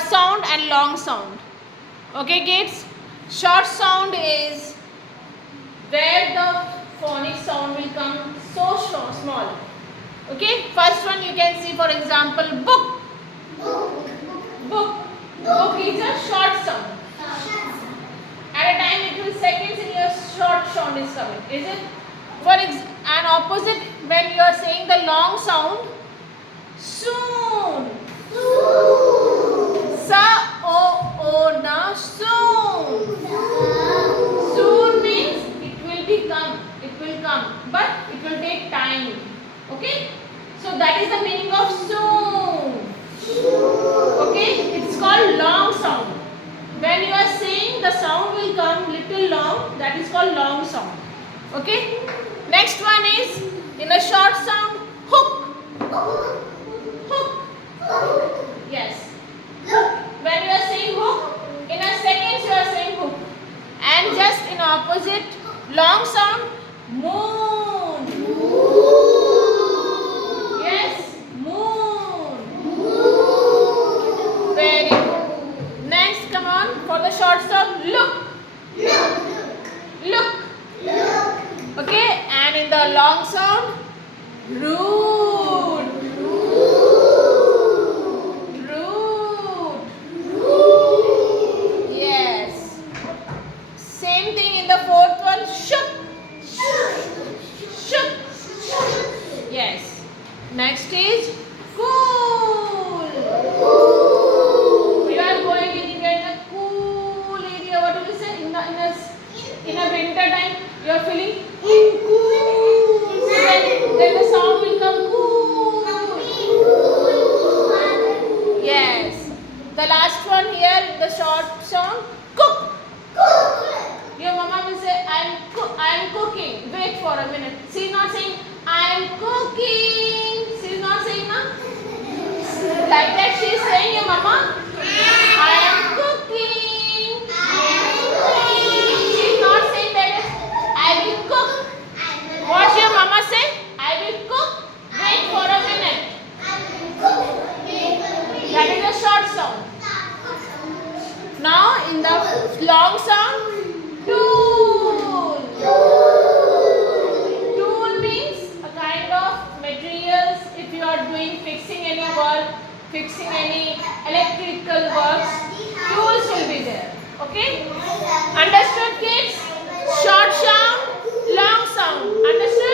short sound and long sound. Okay kids, short sound is where the phonic sound will come so small. Okay, first one you can see, for example, book. Book. Book is a short sound. At a time it will seconds in your short sound is coming, is it? And opposite, when you are saying the long sound, soon. Sa-o-o-na, soon. Soon means it will become, it will come, but it will take time. Okay? So that is the meaning of soon. Okay? It's called long sound. When you are saying the sound will come little long, that is called long sound. Okay? Next one is in a short sound, hook. Hook. Yes. Hook. When you are saying hook, in a second you are saying hook. And just in opposite, long sound, moon. Yes, moon. Very good. Next, come on, for the short sound, look. Look. Okay, and in the long sound, rude. Rude. Yes. Same thing in the fourth one, shook. Shook. Yes. Next is cool. You are going in a cool area. What do we say? In a winter time, you are feeling cool. Then the sound will come cool. Yes. The last one here, the short sound, cook. Your mama will say, I am cooking. Wait for a minute. She is not saying, I am cooking. She is not saying, na? Like that she is saying, your mama, I am cooking. She is not saying that, I will cook. What your mama say? I will cook. Wait for a minute. That is a short sound. Now in the long sound, tool. Tool means a kind of materials. If you are doing fixing any work, fixing any electrical works, tools will be there. Okay? Understood kids? Short sound, long sound. Understood?